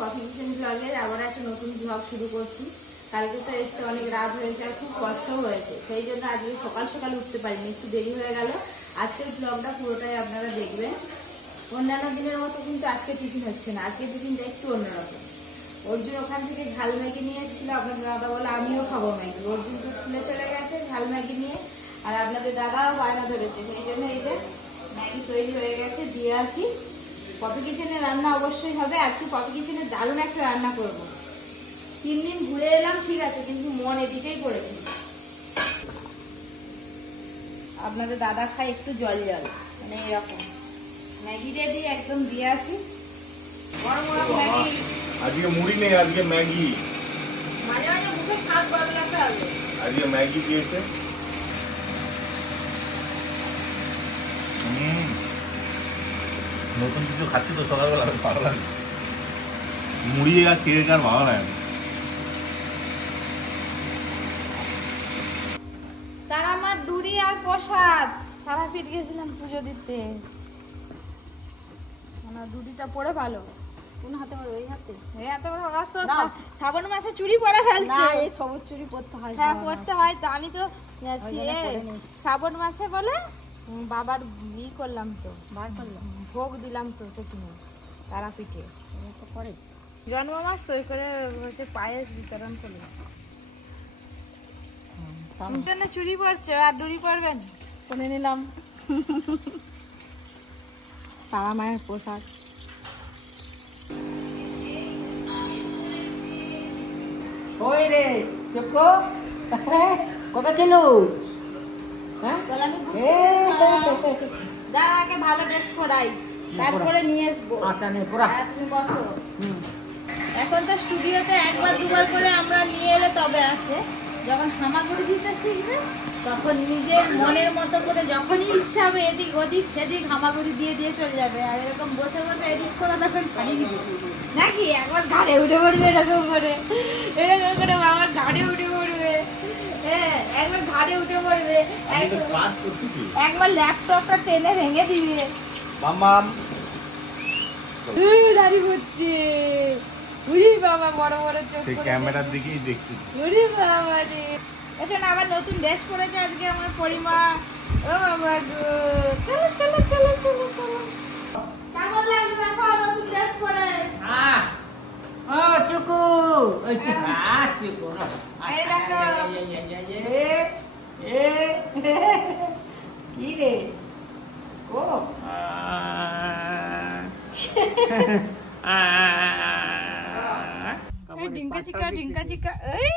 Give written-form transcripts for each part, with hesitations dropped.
Coffee kitchen ব্লগের আবার একটা নতুন ব্লগ শুরু করছি। কালকে তো এসে অনেক রাত হয়েছে আর খুব কষ্ট হয়েছে, সেই জন্য আজকে সকাল সকাল উঠতে পারিনি, একটু দেরি হয়ে গেল। আজকের ব্লগটা পুরোটাই আপনারা দেখবেন। অন্যান্য দিনের মতো কিন্তু আজকে টিফিন হচ্ছে না, আজকে টিফিনটা একটু অন্যরকম। অর্জুন ওখান থেকে ঝাল ম্যাগি নিয়ে এসেছিল, আপনাদের দাদা বলে আমিও খাবো ম্যাগি। অর্জুন তো স্কুলে চলে গেছে ঝাল ম্যাগি নিয়ে, আর আপনাদের দাদাও বায়না ধরেছে, সেই জন্য এই যে ম্যাগি তৈরি হয়ে গেছে, দিয়ে আসি। কফি কিচেনে রান্না অবশ্যই হবে, আজকে কফি কিচেনে দারুণ একটা রান্না করব। 3 দিন ঘুরে এলাম ঠিক আছে, কিন্তু মন এদিকেই করেছি। আপনাদের দাদা খায় একটু জল জল, মানে এরকম ম্যাগি রেডি একদম দিয়ে আসি। গরম গরম ম্যাগি, আজকে মুড়ি নেই, আজকে ম্যাগি। মাঝে মাঝে মুখে স্বাদ বদলাতে হবে। আজকে ম্যাগি দিয়েছে। নতুন কিছু খাচ্ছি তো সকালবেলা, ভালো লাগে। মুড়ি আর কেক আর ভালো লাগে। তার আমার ডুরি আর প্রসাদ তারাপীঠ গেছিলাম পুজো দিতে। আমার ডুরিটা পরে ভালো। কোন হাতে পরে? ওই হাতে। এই হাতে পরে বাবা তো শ্রাবণ মাসে চুড়ি পরে ফেলছে। না, এই সবুজ চুড়ি পরতে হয়। হ্যাঁ পরতে হয়, তো আমি তো শ্রাবণ মাসে বলে বাবার ই করলাম, তো বার করলাম, ভোগ দিলাম তো সেখানে তারাপীঠে। তো করে জন্ম মাস তো ওই করে হচ্ছে পায়েস বিতরণ করলাম। চুড়ি পরছো আর ডুরি পরবেন, শুনে নিলাম। তারা মায়ের প্রসাদ। ওই রে চুকো কত ছিল? আগে ভালো ড্রেস পরাই, তারপরে নিয়ে আসবো। আচ্ছা নে পরা, তুমি বসো। এখন তো স্টুডিওতে একবার দুবার করে আমরা নিয়ে এলে তবে আসে। যখন হামাগুড়ি দিতে শিখবে তখন নিজের মনের মতো করে যখনই ইচ্ছা হবে এদিক ওদিক সেদিক হামাগুড়ি দিয়ে দিয়ে চলে যাবে। আর এরকম বসে বসে এদিক করে তখন ছাড়িয়ে দিবে নাকি, একবার ঘাড়ে উঠে পড়বে এরকম করে বাবার ঘাড়ে উঠে পড়বে। হ্যাঁ, একবার ঘাড়ে উঠে পড়বে, একবার ল্যাপটপটা টেনে ভেঙে দিবে। দাঁড়িয়ে পড়ছে। উড়ি বাবা, বড় বড় চোখ, সেই ক্যামেরার দিকেই দেখতেছি। উড়ি বাবা রে, এখানে আবার নতুন ড্রেস পরেছে আজকে আমার পরিমা। ও বাবা গো, চলো চলো চলো চলো চলো। কেমন লাগছে দেখো নতুন ড্রেস পরে? হ্যাঁ ও চুকু, ওই চুকু চুকু এই দেখো কি রে ও ডিঙ্কা চিকা ডিঙ্কা চিকা, এই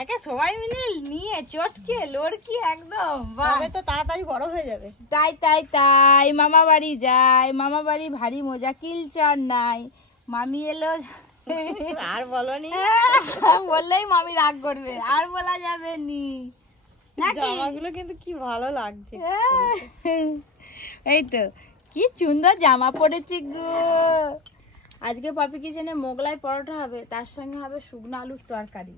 একে সবাই মিলে নিয়ে চটকে লড়কি একদম, তবে তো তাড়াতাড়ি বড় হয়ে যাবে। তাই তাই তাই মামা বাড়ি যাই, মামা বাড়ি ভারী মজা, কিলচার নাই। মামি এলো আর বলনি, বললেই মামি রাগ করবে, আর বলা যাবে নি। জামাগুলো কিন্তু কি ভালো লাগছে। এই তো কি সুন্দর জামা পড়েছি গো। আজকে পপি কিচেনে মোগলাই পরোটা হবে, তার সঙ্গে হবে শুকনো আলুর তরকারি।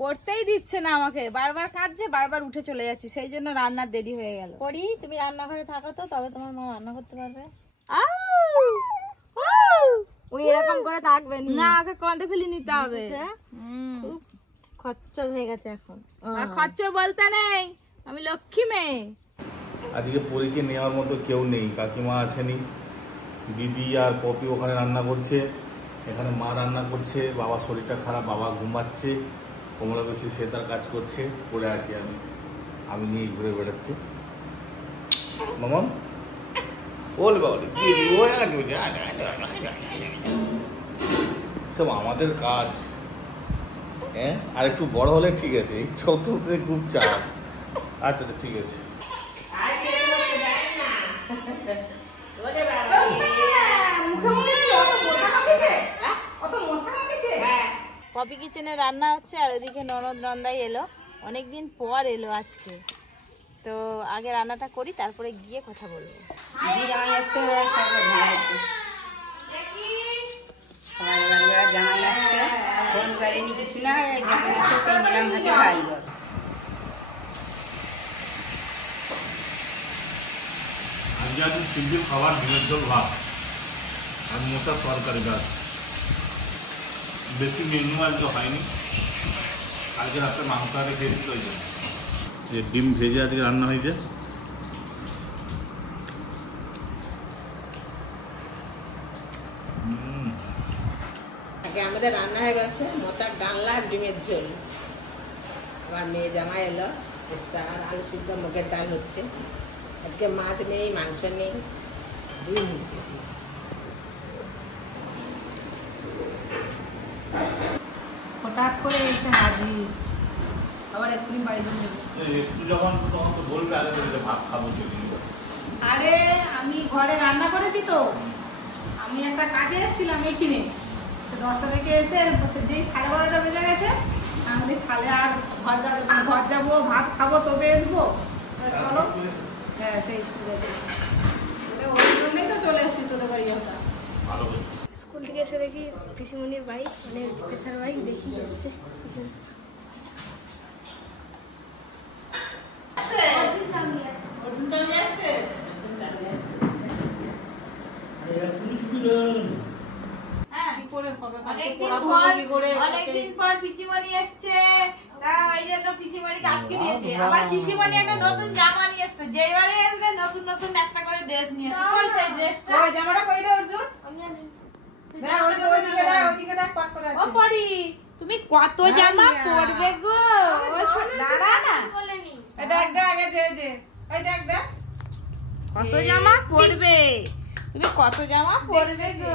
করতেই দিচ্ছে না আমাকে, বারবার কাঁদছে, বারবার উঠে চলে যাচ্ছি, সেই জন্য রান্নার দেরি হয়ে গেল। করি তুমি রান্নাঘরে থাকো তো, তবে তোমার মা রান্না করতে পারবে। ওই এরকম করে থাকবে না, ওকে কাঁধে ফেলে নিতে হবে। খুব খচ্চর হয়ে গেছে এখন। আর খচ্চর বলতে নেই, আমি লক্ষ্মী মেয়ে। আজকে পরীকে নেওয়ার মতো কেউ নেই, কাকিমা আসেনি, দিদি আর পপি ওখানে রান্না করছে, এখানে মা রান্না করছে, বাবার শরীরটা খারাপ, বাবা ঘুমাচ্ছে, কমলা বেশি সে তার কাজ করছে, করে আসি আমি নিয়ে ঘুরে বেড়াচ্ছি। মামন বল বাবা সব আমাদের কাজ। হ্যাঁ, আর একটু বড় হলে ঠিক আছে, এই ছোট খুব চাপ। আচ্ছা ঠিক আছে। পপি কিচেনে রান্না হচ্ছে, আর ওদিকে ননদ নন্দাই এলো, অনেকদিন পর এলো আজকে। তো আগে রান্নাটা করি, তারপরে গিয়ে কথা বলবো। সিম্পল খাবার, ডিমের ঝোল, ভাত। আর মোটা তরকারি গাছ বেশি মেনু আজকে হয়নি, কালকে রাতে মাংস আগে খেয়েছি ওই জন্য। যে ডিম ভেজে আজকে রান্না হয়েছে। আগে আমাদের রান্না হয়ে গেছে মোচার ডালনা আর ডিমের ঝোল। আবার মেয়ে জামাই এলো, আর আলু সিদ্ধ মুগের ডাল হচ্ছে। আজকে মাছ নেই, মাংস নেই, ডিম হচ্ছে। হঠাৎ করে এসে হাজির, আবার এক্ষুনি বাড়ি জন্য একটু যখন তখন তো বলবে আগে থেকে ভাত খাবো সেদিন। আরে আমি ঘরে রান্না করেছি তো, আমি একটা কাজে এসেছিলাম এখানে, 10টা থেকে এসে যেই 12:30 বেজে গেছে। আমি তাহলে আর ঘর যাবো, ভাত খাবো, তবে আসবো। চলো, হ্যাঁ সেই স্কুলে ওই জন্যই তো চলে এসেছি তোদের বাড়ি। স্কুল থেকে এসে দেখি পিসিমণির বাইক, মানে স্পেশাল বাইক দেখি এসছে পিছনে। অনেকদিন পর পিসিমণি এসছে, তা ওই জন্য পিসিমণি আটকে দিয়েছে। আবার পিসিমণি একটা নতুন জামা নিয়ে এসছে, যেবারে আসবে নতুন নতুন একটা করে ড্রেস নিয়ে এসছে। কই সেই ড্রেসটা? ওই জামাটা কই রে অর্জুন? আমি জানি দেখ ওইদিকে দেখ পাট করে আছে। ও পড়ি, তুমি কত জামা পরবে গো? দাঁড়া না, বলেনি। এই দেখ এই যে এই দেখ কত জামা পরবে, তুমি কত জামা পরবে গো?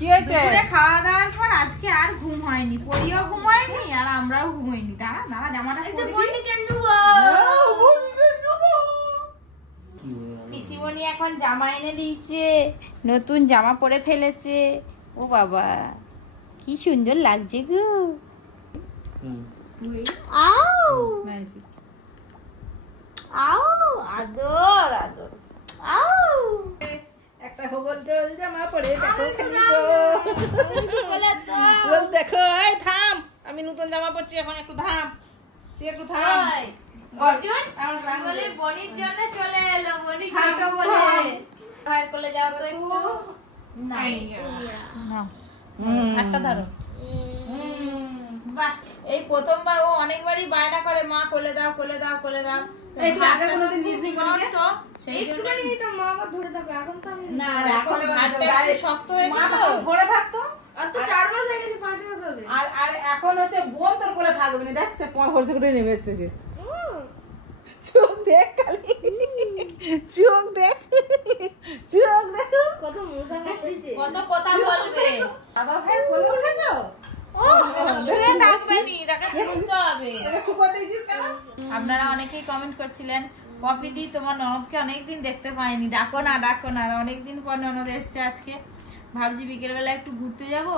কি হয়েছে? দুপুরে খাওয়া দাওয়ার পর আজকে আর ঘুম হয়নি, পরিও ঘুম হয়নি আর আমরাও ঘুম হয়নি। দাঁড়া জামাটা একটু পরে বন্ধু কেন নেবো? পিসিমণি এখন জামা এনে দিয়েছে, নতুন জামা পরে ফেলেছে। ও বাবা কি সুন্দর লাগছে গো। আউ আউ আদর আদর আউ একটা হোগল টোল জামা পরে দেখো খালি গো। বল দেখো, এই থাম, আমি নতুন জামা পরছি এখন, একটু থাম, তুই একটু থাম। অর্জুন বলে বনির জন্য চলে এলো, বনি ছোট বলে ভাই কোলে যাও তো একটু। না হাতটা ধরো। বাহ, এই প্রথমবার ও অনেকবারই বায়না করে মা কোলে দাও কোলে দাও কোলে দাও। একটুখানি এটা মা আবার ধরে থাকবে, এখন তো আমি না এখন হাতটা একটু শক্ত হয়েছে তো, ধরে থাকতো। আর তো 4 মাস হয়ে গেছে, 5 মাস হবে। আর এখন হচ্ছে বোন তোর কোলে থাকবে না, দেখছে 5 করে নেমে এসতেছে। চোখ দেখ খালি, চোখ দেখ কত মজা করছে। কত কথা বলবে। দাদা ভাই কোলে উঠেছো? ও শুয়ে থাকবে নি, তাকে তুলতে হবে। এটা শুকোতে দিয়েছিস কেন? আপনারা অনেকেই কমেন্ট করছিলেন, পপিদি তোমার ননদকে অনেকদিন দেখতে পাইনি, ডাকো না। আর অনেকদিন পর ননদ এসছে আজকে। ভাবছি বিকেলবেলা একটু ঘুরতে যাব।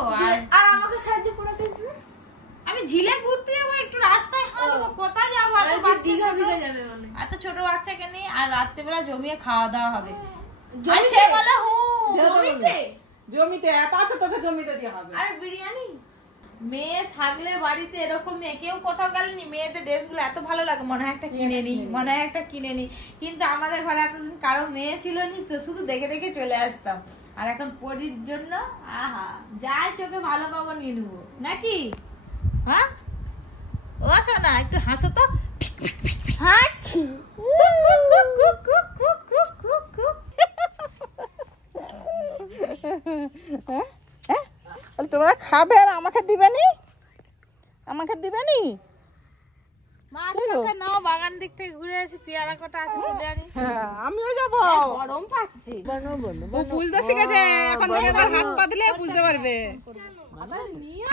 আর আমাকে সাহায্য করতে আসবে? আমি ঝিলে ঘুরতে যাবো, একটু রাস্তায় হাঁটবো, কোথায় যাবো? দীঘা ফিঘা যাবে মানে। এত ছোট বাচ্চাকে নিয়ে, আর রাত্রেবেলা জমিয়ে খাওয়া দাওয়া হবে। জমিতে? আর সে বলে জমিতে? এত আছে তোকে জমিতে দিয়ে হবে। আর বিরিয়ানি? মেয়ে থাকলে বাড়িতে এরকম কেউ কোথাও গেলেনি, মেয়েদের ড্রেসগুলো এত ভালো লাগে, মনে হয় একটা কিনে নি। কিন্তু আমাদের ঘরে এতদিন কারো মেয়ে ছিল নি তো, শুধু দেখে দেখে চলে আসতাম। আর এখন পরির জন্য আহা যাই চোখে ভালো পাবো নিয়ে নেবো নাকি। হ্যাঁ ও শোনা, একটু হাসো তো। হাঁচি। তোমরা খাবে আর আমাকে দিবে নি? নাও, বাগান দিক থেকে ঘুরে আসি, পেয়ারা কটা আছে তুলে আনি। হ্যাঁ আমিও যাবো। গরম পাচ্ছি। ও বুঝতে শিখেছে, এখন থেকে এবার হাত পা দিলে বুঝতে পারবে।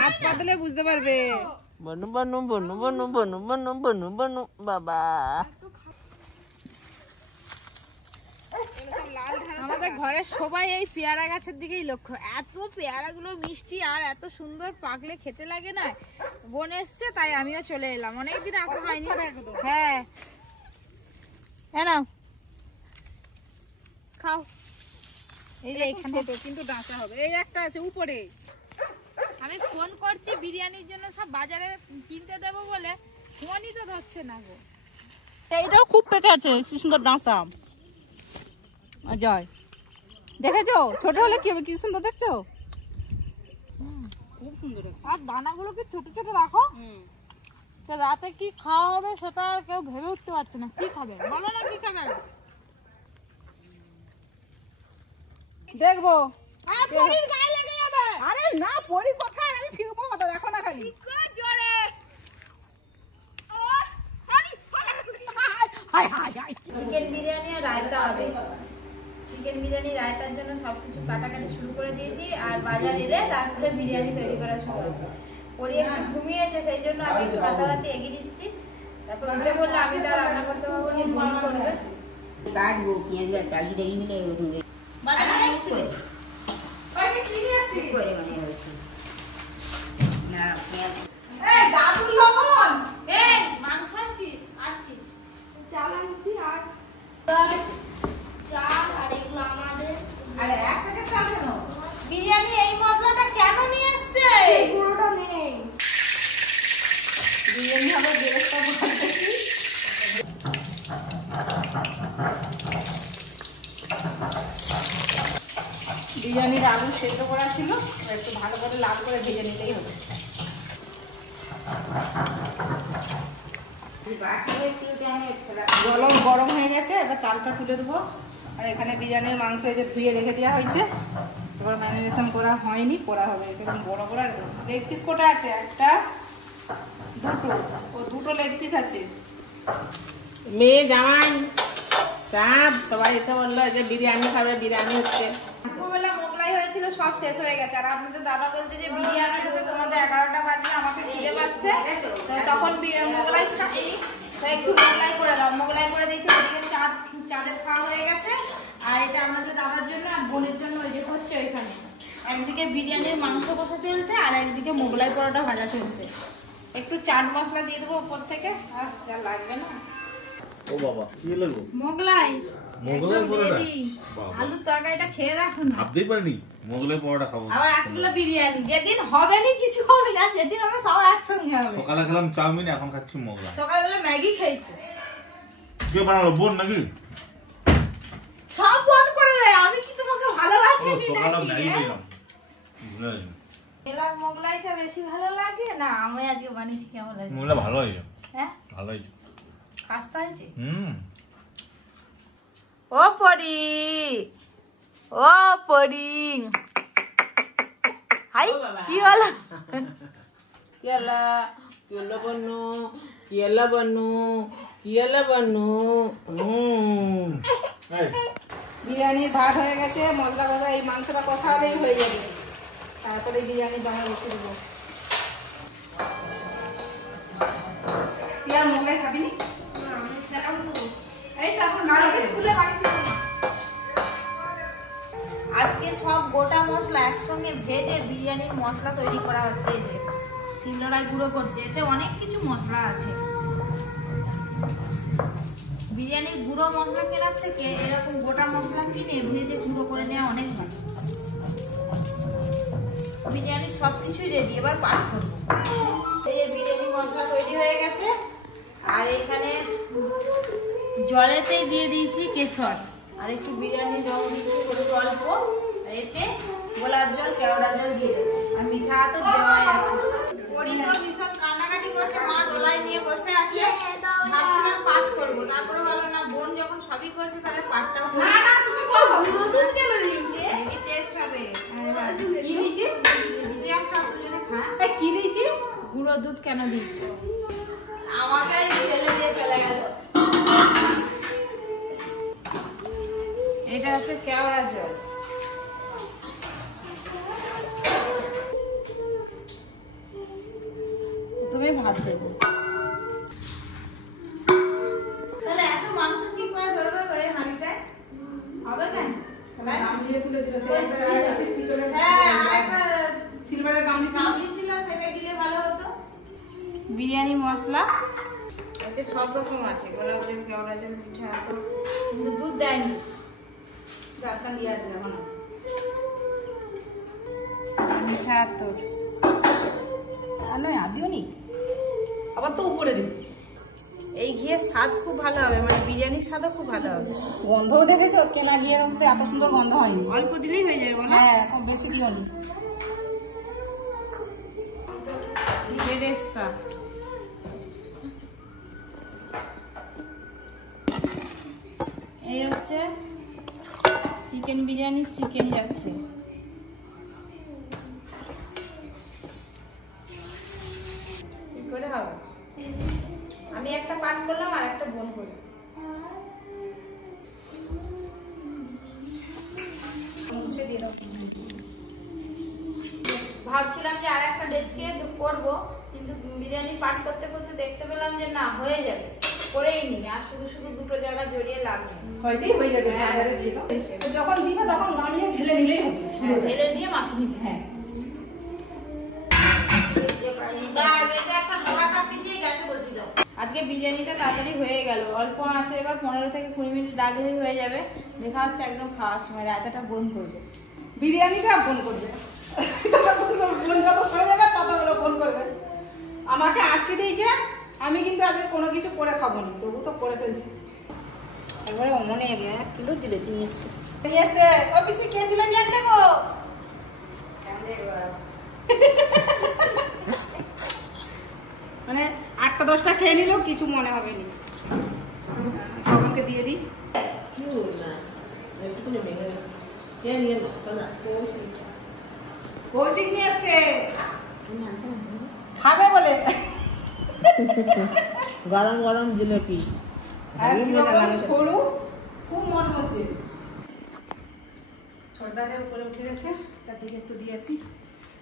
হাত পা দিলে বুঝতে পারবে। বনু বাবা। আমাদের ঘরে সবাই এই পেয়ারা গাছের দিকেই লক্ষ্য। এত পেয়ারাগুলো মিষ্টি আর এত সুন্দর, পাকলে খেতে লাগে না। বোন এসছে তাই আমিও চলে এলাম, অনেকদিন আসা হয়নি। হ্যাঁ নাও খাও। এই যে এখানে কিন্তু ডাঁচা হবে, এই একটা আছে উপরে। আমি ফোন করছি বিরিয়ানির জন্য, সব বাজারে কিনতে দেবো বলে, ফোনই তো ধরছে না গো। এইটাও খুব পেকে আছে, সুন্দর ডাঁচা। জয় দেখেছো ছোট হলে কি হবে, কি সুন্দর দেখছো, খুব সুন্দর। আর দানাগুলোকে ছোট ছোট রাখো, তো রাতে কি খাওয়া হবে সেটা আর কেউ ভেবে উঠতে পারছে না। কি খাবে বলো না, কি খাবে? দেখবো। পরীর গায়ে লেগে যাবে। আরে না, পরি কোথায়, আমি ফিরবো কথা, দেখো না খালি জোরে। চিকেন বিরিয়ানি আর রায়তা হবে। চিকেন বিরিয়ানি রায়তার জন্য সবকিছু কাটাকাটি শুরু করে দিয়েছি, আর বাজার এলে তারপরে বিরিয়ানি তৈরি করা শুরু হবে। পরি একটু ঘুমিয়েছে, সেই জন্য আমি একটু পাতালাতে এগিয়ে দিচ্ছি। তারপর উঠে বললে আমি তো রান্না করতে পারবো না, বোন করবে। কাটবো পেঁয়াজ কাকি দেখি মিলে এরকম বাজারে এসেছি। করে মানে না পেঁয়াজ এই দাদুর লবণ, এই মাংস আনছিস আর কি? চাল আনছি আর চাল আর এগুলো আমাদের আরে এক প্যাকেট চাল কেন? বিরিয়ানি এই মশলাটা কেন নিয়ে এসছে? সেই পুরোটা নেই। বিরিয়ানি হবে বেরেস্তা বলতেছি। বিরিয়ানির আলু সেদ্ধ করা ছিল, একটু ভালো করে লাল করে ভেজে নিতেই হবে। জল গরম হয়ে গেছে, এবার চালটা তুলে দেবো। আর এখানে বিরিয়ানির মাংস এই যে ধুয়ে রেখে দেওয়া হয়েছে, এবার ম্যারিনেশন করা হয়নি, করা হবে। একদম বড় বড় লেগ পিস কোটা আছে, একটা দুটো লেগ পিস আছে। মেয়ে জামাই চাঁদ সবাই এসে বললো যে বিরিয়ানি খাবে, বিরিয়ানি হচ্ছে। দুপুরবেলা মোগলাই হয়েছিল, সব শেষ হয়ে গেছে। আর আপনাদের দাদা বলছে যে বিরিয়ানি খেতে তোমাদের 11টা বাজে, আমাকে খিদে পাচ্ছে। তো তখন মোগলাই খাইনি, তো একটু মোগলাই করে দাও। মোগলাই করে দিয়েছি, ওদিকে চাঁদের খাওয়া হয়ে গেছে। আর এটা আমাদের দাদার জন্য আর বোনের জন্য ওই যে হচ্ছে ওইখানে। একদিকে বিরিয়ানির মাংস কষা চলছে, আর একদিকে মোগলাই পরোটা ভাজা চলছে। একটু চাট মশলা দিয়ে দেবো উপর থেকে, আর যা লাগবে না। ও বাবা কি এলো গো? মোগলাই মোগলাই একদম পরোটা? ready। বাবা। আলুর তরকারিটা খেয়ে দেখুন না। ভাবতেই পারিনি মোগলাই পরোটা খাবো। আবার রাত্রিবেলা বিরিয়ানি। যেদিন হবে না কিছু হবে না, যেদিন আমরা সব একসঙ্গে হবে। সকালে খেলাম চাউমিন, এখন খাচ্ছি মোগলাই। সকালবেলা ম্যাগি খেয়েছি। কে বানালো, বোন নাকি? সব বন্ধ করে দেয়, আমি কি তোমাকে ভালোবাসি ও নি সকালে নাকি? ম্যাগি খেলাম, ভুলে গেছি। এলার মোগলাইটা বেশি ভালো লাগে না আমি আজকে বানিয়েছি? কেমন লাগে? মোগলাই ভালো হয়েছে, হ্যাঁ ভালো হয়েছে। খাস্তা হয়েছে। ও পরি, ও পরি, হাই কি হলো? কিয়ালা কিয়ালা বনু, কিয়ালা বনু, কিয়ালা বনু। বিরিয়ানির ভাত হয়ে গেছে, মশলা কষা, এই মাংসটা কষা হলেই হয়ে যাবে। তারপরে বিরিয়ানির দানা বসে দেবো। তুই আর মোগলাই খাবি নি? এই তো এখন স্কুলে বাড়িতে আজকে সব গোটা মশলা একসঙ্গে ভেজে বিরিয়ানির মশলা তৈরি করা হচ্ছে। এই যে শিলনোড়ায় গুঁড়ো করছে, এতে অনেক কিছু মশলা আছে। বিরিয়ানির গুঁড়ো মশলা কেনার থেকে এরকম গোটা মশলা কিনে ভেজে গুঁড়ো করে নেওয়া অনেক ভালো। বিরিয়ানির সব কিছুই রেডি, এবার পাঠ করবো। এই যে বিরিয়ানি মশলা তৈরি হয়ে গেছে, আর এখানে জলেতেই দিয়ে দিয়েছি কেশর, আর একটু বিরিয়ানির রং দিচ্ছি হলুদ অল্প, আর এতে গোলাপ জল কেওড়া জল দিয়ে দেবো, আর মিঠা তো দেওয়াই আছে। পরি তো ভীষণ কান্নাকাটি করছে, মা দোলাই নিয়ে বসে আছে। ভাবছিলাম পাঠ করবো, তারপরে ভালো না, বোন যখন সবই করছে তাহলে পাঠটাও করবো। না না, তুমি করো। গুঁড়ো দুধ কেন দিয়েছে? হেভি টেস্ট হবে। কি দিয়েছি? তুই আর সব দুজনে খা। এই কি দিয়েছি? গুঁড়ো দুধ কেন দিয়েছো? আমাকে ফেলে দিয়ে চলে গেল। এটা হচ্ছে কেওড়া জল। তুমি ভাত দেবো। তাহলে এত মাংস কি করে ধরবে গো এই হাঁড়িটায়? হবে কেন? গাম দিয়ে তুলে দিল, সেই একটা আইসির ভিতরে হ্যাঁ, আরেকটা সিলভারের গামলি ছিল। চামড়ি ছিল, সেটাই দিলে ভালো হতো। বিরিয়ানি মশলা এতে সব রকম আছে, গোলাপ জল, কেওড়া জল, মিঠা তো, কিন্তু দুধ দেয়নি। জারখান দিয়ে আছে এখন। মিঠা তোর আর নয়, আর দিও নি, আবার তো উপরে দিব। এই ঘিয়ের স্বাদ খুব ভালো হবে, মানে বিরিয়ানির স্বাদও খুব ভালো হবে। গন্ধও দেখেছো, কেনা ঘিয়ের মধ্যে এত সুন্দর গন্ধ হয়নি। অল্প দিলেই হয়ে যাবে বলো। হ্যাঁ, খুব বেশি দিও নি। বেরেস্তা এই হচ্ছে চিকেন বিরিয়ানির চিকেন যাচ্ছে। কি করে হবে? আমি একটা পাট করলাম আর একটা বোন করি। মুছে দিয়ে দাও। ভাবছিলাম যে আর একটা ডেচকে করবো, কিন্তু বিরিয়ানি পাট করতে করতে দেখতে পেলাম যে না হয়ে যাবে, করেই নি। আর শুধু শুধু দুটো জায়গা জড়িয়ে লাভ নেই, হয়তেই হয়ে যাবে। বাজারে দিয়ে দাও, যখন দিবে তখন গাড়িয়ে ঢেলে নিলেই হবে। ঢেলে দিয়ে মাখিয়ে নিবি। হ্যাঁ, আজকে বিরিয়ানিটা তাড়াতাড়ি হয়ে গেল, অল্প আছে, এবার 15 থেকে 20 মিনিট ডাকলেই হয়ে যাবে। দেখা হচ্ছে একদম খাওয়ার সময়, রায়তাটা বোন করবে। বিরিয়ানিটা ফোন করবে, ফোন যত সরে যাবে ততগুলো ফোন করবে। আমাকে আটকে দিয়েছে, আমি কিন্তু আজকে কোনো কিছু করে খাবো না, তবু তো করে ফেলছি। এবারে অমনে 1 কিলো জিলেপি নিয়ে এসছে। এসে অফিসে কে জিলেপি আনছে গো? মানে 8টা-10টা খেয়ে নিলেও কিছু মনে হবে না। সবাইকে দিয়ে দিই। কৌশিক নিয়ে এসছে, খাবে বলে। গরম গরম জিলেপি, সরু, খুব মন হচ্ছে। ছোটদাকে উপরে উঠে গেছে, তার দিকে একটু দিয়ে আসি।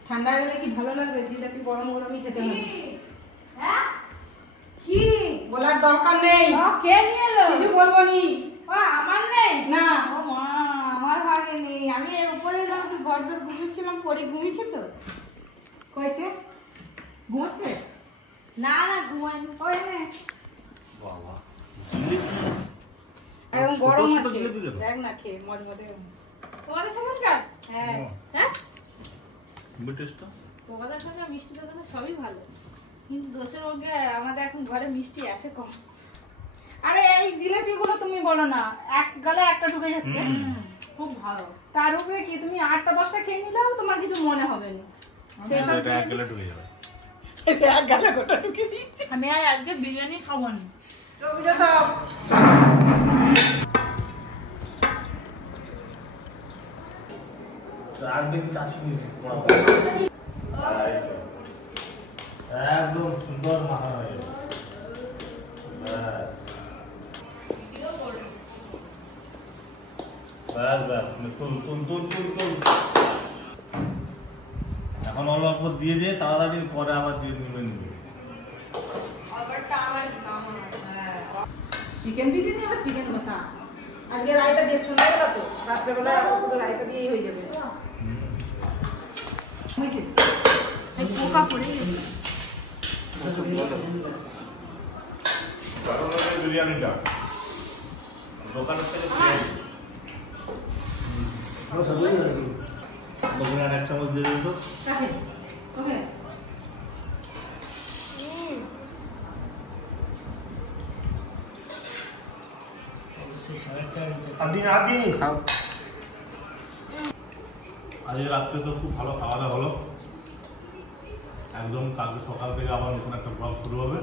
ঠান্ডা গেলে কি ভালো লাগবে, জিলাপি গরম গরমই খেতে হবে। হ্যাঁ কি বলার দরকার নেই, কে নিয়ে এলো? কিছু বলবো নি। আমার নেই না, ও মা, আমার ভাগে নেই। আমি এর উপরে এলাম, একটু ঘরদর বসেছিলাম, পরে ঘুমিয়েছে তো। কইছে ঘুমাচ্ছে? না না ঘুমায়নি। ওই নে বাবা একদম গরম ছোট ছোট আছে, জিলিপি কেন? দেখ না খেয়ে মজমজে। তোমাদের সেখানকার? হ্যাঁ, হ্যাঁ মিষ্টিটা তোমাদের সঙ্গে মিষ্টি দোকানে সবই ভালো, কিন্তু দোষের মধ্যে আমাদের এখন ঘরে মিষ্টি আছে কম। আরে এই জিলাপি গুলো তুমি বলো না, এক গালে একটা ঢুকে যাচ্ছে। খুব ভালো। তার উপরে কি তুমি 8টা-10টা খেয়ে নিলেও তোমার কিছু মনে হবে না। এটা এক গেলে ঢুকে যাবে। সে এক গালে গোটা ঢুকে দিচ্ছে। আমি আজকে বিরিয়ানি খাবো না। তো বুঝো সব। চার বেশি চাচ্ছি একদম সুন্দর মাখা হয়ে যাবে। ব্যাস ব্যাস তুল তুল তুল তুল তুল। এখন অল্প দিয়ে দিয়ে তাড়াতাড়ি পরে আবার দিয়ে নিবে নিবে। চিকেন বিরিয়ানি আবার চিকেন কষা। আজকে রায়তা দিয়ে সন্ধ্যাবেলা তো, রাত্রেবেলা শুধু রায়তা দিয়েই হয়ে যাবে। বুঝছি পোকা পড়ে গেছে। বিরিয়ানিটা দোকানের থেকে দোকানে 1 চামচ দিয়ে দিন তো। ওকে আজকে রাত্রে তো খুব ভালো খাওয়া দাওয়া হলো একদম। কালকে সকাল থেকে আবার নতুন একটা ব্লগ শুরু হবে।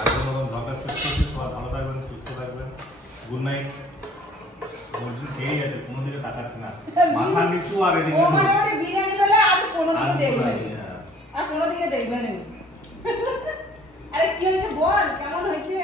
আজকের মতন ব্লগটা শেষ করছি। সবাই ভালো থাকবেন, সুস্থ থাকবেন। Good night. বলছি খেয়ে গেছে, কোনো দিকে তাকাচ্ছে না, মাথা নিচু আর এদিকে বিরিয়ানি বলে আর কোনো দিকে দেখবেন, আর কোনো দিকে দেখবেন। আরে কি হয়েছে বল, কেমন হয়েছে?